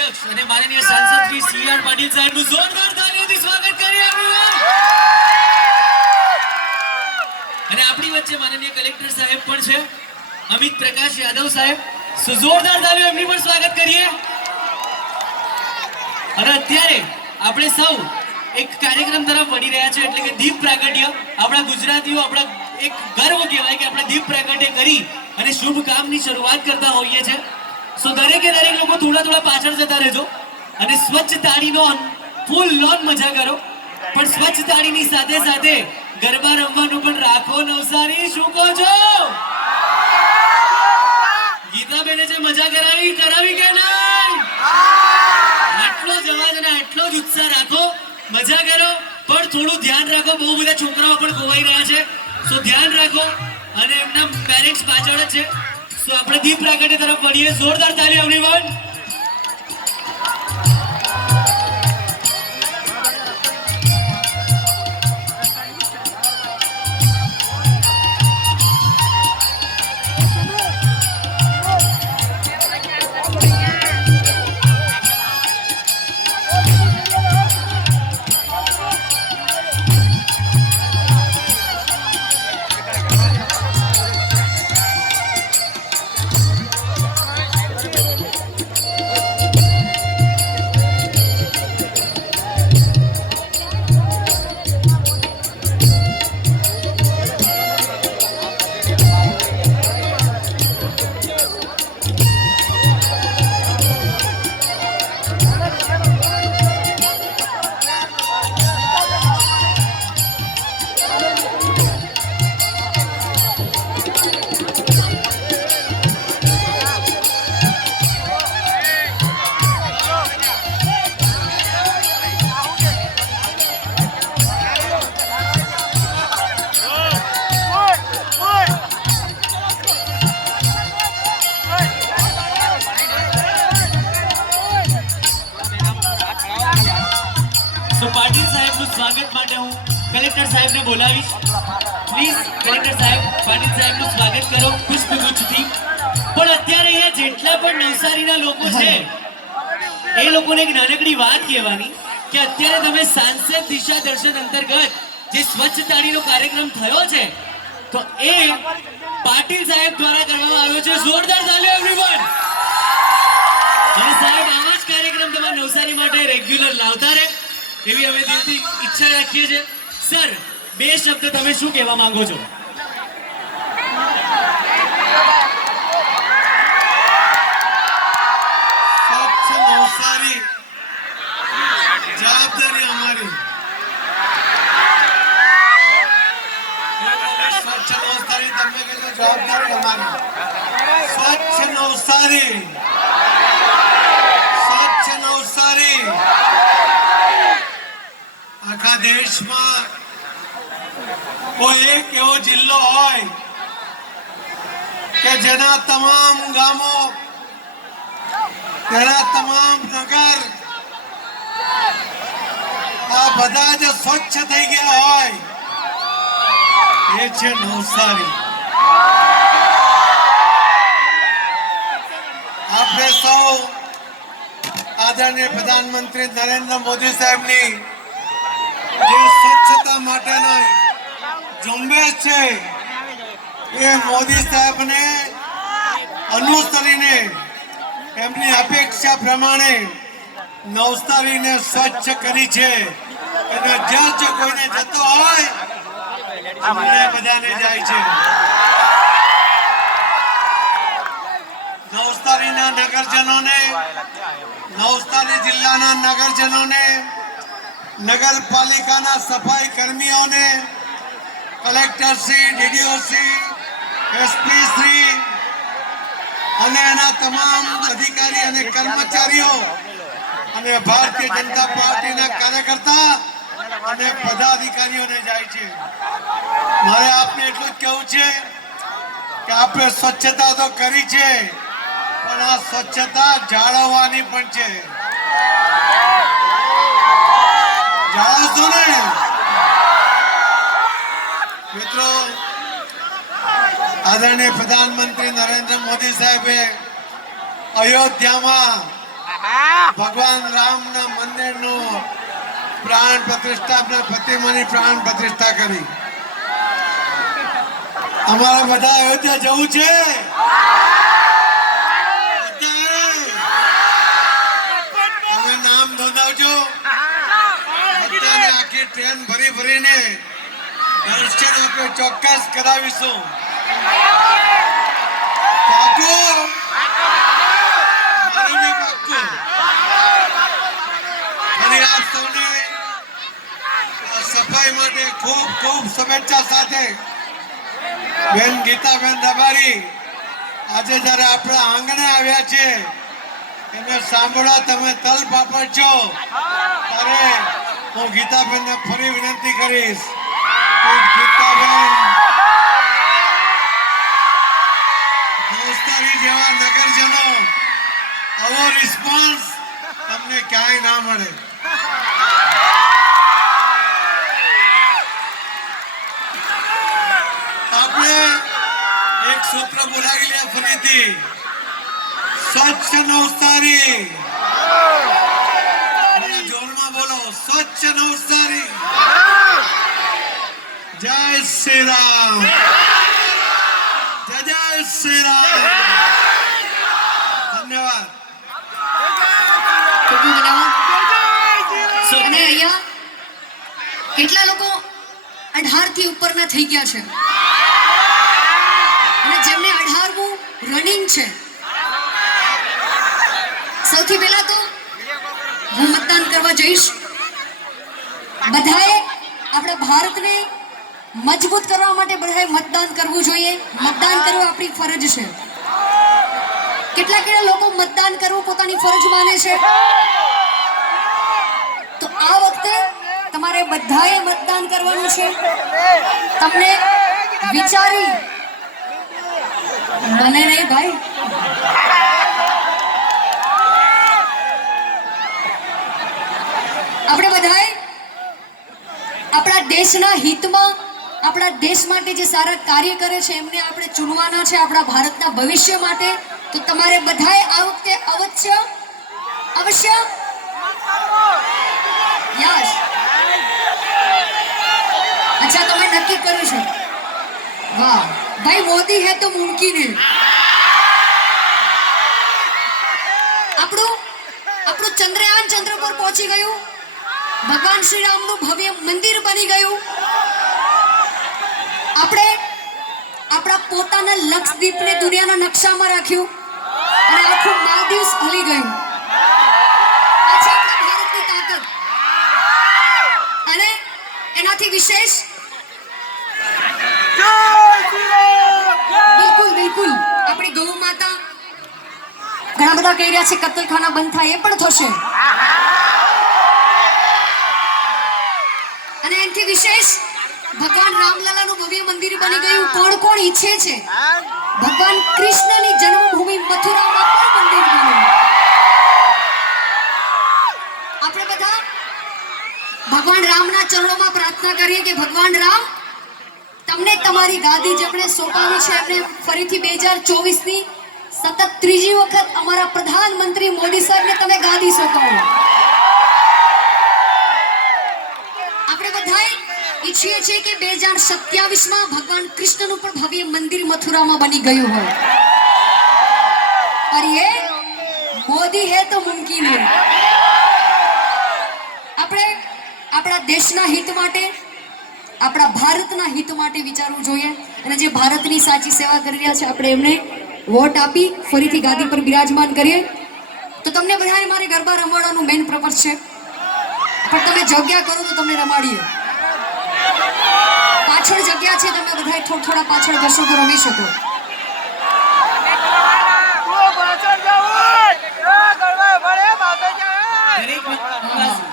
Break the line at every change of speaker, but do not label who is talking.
અને માનનીય સાંસદ શ્રી સી આર પાટીલ સાહેબનું જોરદાર તાળીઓથી સ્વાગત કરીએ. અને આપણી વચ્ચે માનનીય કલેક્ટર સાહેબ પણ છે. અમિત પ્રકાશ યાદવ સાહેબ. સો જોરદાર તાળીઓ એમની પણ સ્વાગત કરીએ. અને અત્યારે આપણે સૌ એક કાર્યક્રમ તરફ વળી રહ્યા છે એટલે કે દીપ પ્રાગટ્ય. આપણા ગુજરાતીઓ આપણા એક ગર્વ કહેવાય કે આપણે દીપ પ્રાગટ્ય કરી અને શુભ કામની શરૂઆત કરતા હોઈએ છે સો દરેકે દરેક લોકો થોડા થોડા પાછળ જતા રહેજો અને સ્વચ્છ તાળીનો ફૂલ લોન મજા કરો. પણ સ્વચ્છ તાળીની સાથે સાથે ગરબા રમવાનું પણ રાખો, નવસારી, શું કહો છો? ગીતાબેને જે મજા કરાવી કરાવી કે નહીં? આટલો જ અવાજ અને આટલો જ ઉત્સાહ રાખો, મજા કરો. પણ થોડું ધ્યાન રાખો, બહુ બધા છોકરાઓ પણ ખોવાઈ રહ્યા છે. સો ધ્યાન રાખો અને એમના પેરેન્ટ્સ પાછળ છે. સો આપણે દીપ પ્રાગટ્ય તરફ પડીએ જોરદાર તાલી એવરીવન પ્લીઝ કલેક્ટર સાહેબ પાટીલ સાહેબનું સ્વાગત કરો. પુષ્પગુચ્છથી પણ અત્યારે અહીંયા જેટલા પણ નવસારીના લોકો છે, એ લોકોને એક નાનકડી વાત કહેવાની કે અત્યારે તમે સાંસદ દિશા દર્શન અંતર્ગત જે સ્વચ્છતાડીનો કાર્યક્રમ થયો છે, તો એ પાટીલ સાહેબ દ્વારા કરવામાં આવ્યો છે. જોરદાર તાળીઓ એવરીવન અને સાહેબ, આવા જ કાર્યક્રમ તમારા નવસારી માટે રેગ્યુલર લાવતા રહે, એવી અમે દિલથી ઈચ્છા રાખીએ છીએ. સર બે શબ્દ તમે શું કહેવા માંગો છો?
જવાબદારી અમારી. સ્વચ્છ નવસારી, તમે કીધું જવાબદારી અમારી. સ્વચ્છ નવસારી. સ્વચ્છ નવસારી. આખા દેશમાં કોઈ એક એવો જિલ્લો હોય કે જેના તમામ ગામો, તેના તમામ નગર આ બધા જ સ્વચ્છ થઈ ગયા હોય એ છે નવસારી. આપણે સૌ આદરણીય પ્રધાનમંત્રી નરેન્દ્ર મોદી સાહેબની જે સ્વચ્છતા માટેના ઝુંબેશ છે. એ મોદી સાહેબને અનુસરીને એમની અપેક્ષા પ્રમાણે નવસારીને સ્વચ્છ કરી છે. અને જ્યાં જો કોઈને જતો હોય, અમને બધાને જાય છે. નવસારીના નગરજનોને, નવસારી જિલ્લાના નગરજનોને, નગરપાલિકાના સફાઈ કર્મીઓને collector Shri, DDO Shri, SP Shri અને એના તમામ અધિકારી અને કર્મચારીઓ અને ભારતીય જનતા પાર્ટીના કાર્યકર્તા અને પદાધિકારીઓને જાય છે. મારે આપને એટલું જ કહેવું છે કે આપણે સ્વચ્છતા તો કરી છે, પણ આ સ્વચ્છતા જાળવવાની પણ છે. જાળવશો ને? મિત્રો, આદરણીય પ્રધાનમંત્રી નરેન્દ્ર મોદી સાહેબે અયોધ્યામાં ભગવાન રામના મંદિરનું પ્રાણ પ્રતિષ્ઠા પ્રતિમાની પ્રાણ પ્રતિષ્ઠા કરી. અમારા બધા અયોધ્યા જવું છે? નામ નોંધાવજો. આખી ટ્રેન ભરી ભરીને દર્શન આપણે ચોક્કસ કરાવીશું. બેન ગીતાબેન આજે જ્યારે આપણા આંગણે આવ્યા છે એને સાંભળવા તમે તલ પાપડ છો. ત્યારે હું ગીતાબેનને ફરી વિનંતી કરીશ. કે ગીતાબેન નવસારી જેવા નગરજનો, આવો રિસ્પોન્સ તમને ક્યાંય ના મળે. આપણે એક સૂત્ર બોલાવી લે ફરીથી. સ્વચ્છ નવસારી. જોરમાં બોલો, સ્વચ્છ નવસારી. જય શ્રી રામ જય જય શ્રી રામ ધન્યવાદ
અને અહીંયા કેટલા લોકો અઢારથી ઉપરના થઈ ગયા છે? અને જેમને અઢારમું રનિંગ છે. સૌથી પહેલા તો હું મતદાન કરવા જઈશ. બધાએ આપણા ભારતને મજબૂત કરવા માટે બધાએ મતદાન કરવું જોઈએ. મતદાન કરવું આપણી ફરજ છે. કેટલા કેટલા લોકો મતદાન કરવું પોતાની ફરજ માને છે? તો આ વખતે તમારે બધાએ મતદાન કરવાનું છે. તમને વિચારી મને નહીં ભાઈ. આપણે બધાએ આપણા દેશના હિતમાં આપણા દેશ માટે જે સારા કાર્ય કરે છે, એમને આપણે ચૂનવાના છે આપણા ભારતના ભવિષ્ય માટે. તો તમારે બધાએ આ વખતે અવશ્ય અવશ્ય યસ. અચ્છા તમે નક્કી કર્યું છે. વાહ. ભાઈ, મોદી હે તો મુમકિન હે. આપણું આપણું ચંદ્રયાન ચંદ્ર પર પહોંચી ગયું. ભગવાન શ્રી રામનું ભવ્ય મંદિર બની ગયું. આપણે આપણા પોતાના લક્ષદ્વીપને દુનિયાના નકશામાં રાખ્યું અને આખું માલદીવ્સ હલી ગયું. આ છે આપણા ભારતની તાકાત. અને એનાથી વિશેષ બિલકુલ બિલકુલ. આપણી ગૌ માતા ઘણા બધા કહી રહ્યા છે કતલખાના બંધ થાય એ પણ થશે. અને એનાથી વિશેષ ભગવાન રામલલાનું ભવ્ય મંદિર બની ગયું. કોણ કોણ ઈચ્છે છે? ભગવાન કૃષ્ણની જન્મભૂમિ મથુરામાં પણ મંદિર બન્યું. આપણે બધા ભગવાન રામના ચરણોમાં પ્રાર્થના કરીએ કે ભગવાન રામ તમને તમારી ગાદી જેમણે સોંપાવી છે. એમને ફરીથી બે હજાર ચોવીસની સતત ત્રીજી વખત અમારા પ્રધાનમંત્રી મોદી સાહેબને તમે ગાદી સોંપાવો. ઈચ્છીએ છીએ કે બે હજાર સત્યાવીસમાં ભગવાન કૃષ્ણનું પણ ભવ્ય મંદિર મથુરામાં બની ગયું હોય. અરે એ મોદી હે તો મુમકિન હે. આપણે આપણા દેશના હિત માટે, આપણા ભારતના હિત માટે વિચારવું જોઈએ. અને જે ભારતની સાચી સેવા કરી રહ્યા છે, આપણે એમને વોટ આપી ફરીથી ગાદી પર બિરાજમાન કરીએ. તો તમને બધાને મારે ગરબા રમાડવાનું મેઇન પ્રપસ છે. પણ તમે જગ્યા કરો તો તમને રમાડીએ. પાછળ જગ્યા છે તમે બધા થોડા થોડા પાછળ દર્શકો રમી શકો દરેક